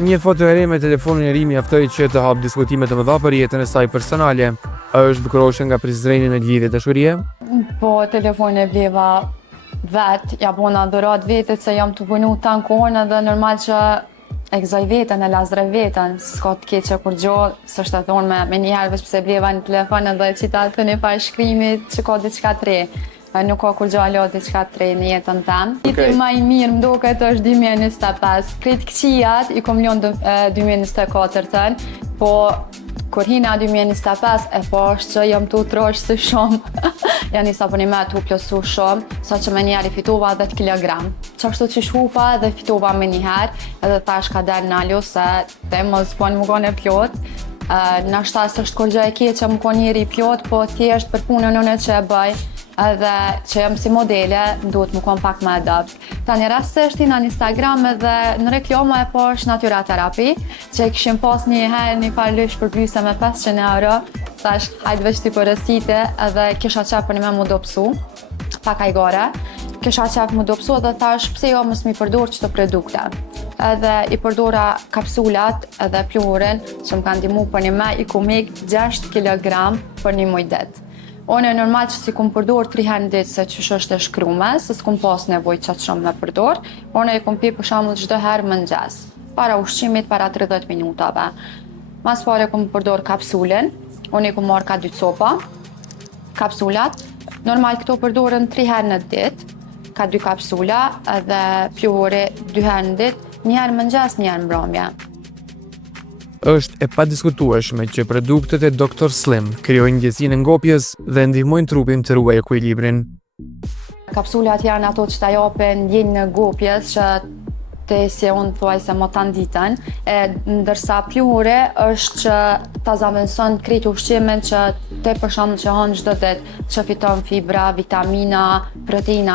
Një foto e re me telefonin e ri mjaftoi që të hap diskutime të mëdha për jetën e saj personale. A është bukuroshe nga prizreni në lidhje dashurie? Po, telefonin e bleva vet, ja bona dhurat vetet se jam të punu tankon edhe normal që e gëzoj veten, e lazre veten, s'ka të keqe kur gjo, s'është të thonë me njëherë veç pse bleva në telefon edhe qita të një faj shkrimit që ka diçka të re. Nuk ka kur gjo alo diçka të re në jetën tem. Viti ma i mirë më duket është 2025. Krejt këqijat i kom lënë 2024-ën, po kur hina 2025 e po është që jam tu trosh së shumë. Ja nisa për një me tu plësu shumë, sa që me njerë i fitova 10 kg. Qashtu që shhupa dhe fitova me njëherë, edhe tash ka der në alo se te mos po në më gone plot. Në ashtas është kur gjë e keqe më konë njëri plot, po thjesht për punën unë që e bëj, edhe që jam si modele, duhet më konë pak më adapt. Ta një rastisht në Instagram edhe në reklama e po është Natyra Terapi, që e kishim pas një herë një farë lysh për blyse me 500 euro, tash hajtë veç t'i përësite edhe kisha qef për një me më dopsu, pak ajgore, kisha qef më dopsu edhe tash pse jo mës mi përdor qëto produkte. Edhe i përdora kapsulat edhe pluhurin që më kanë dimu për një me i kumik 6 kg për një muj det. Unë e normal që si kum përdor 3 herë në ditë se qysh është e shkrume, se s'kum pas nevoj qatë shumë me përdor, unë e kum pi për shembull çdo herë mëngjes, para ushqimit, para 30 minutave. Mas pare kum përdor kapsulin, unë i kum marrë ka 2 copa, kapsulat, normal këto përdoren 3 herë në ditë, ka 2 kapsula edhe pluhuri 2 herë në ditë, një herë mëngjes, një herë mbrëmje. Është e padiskutueshme që produktet e Dr. Slim krijojnë ndjesinë e ngopjes dhe ndihmojnë trupin të ruajë ekuilibrin. Kapsulat janë ato që ta japin ndjenjën e ngopjes që te si unë thuaj se më të nditën, ndërsa pluhuri është që ta zavendëson krejt ushqimin që te për shembull që han çdo ditë, që fiton fibra, vitamina, proteina.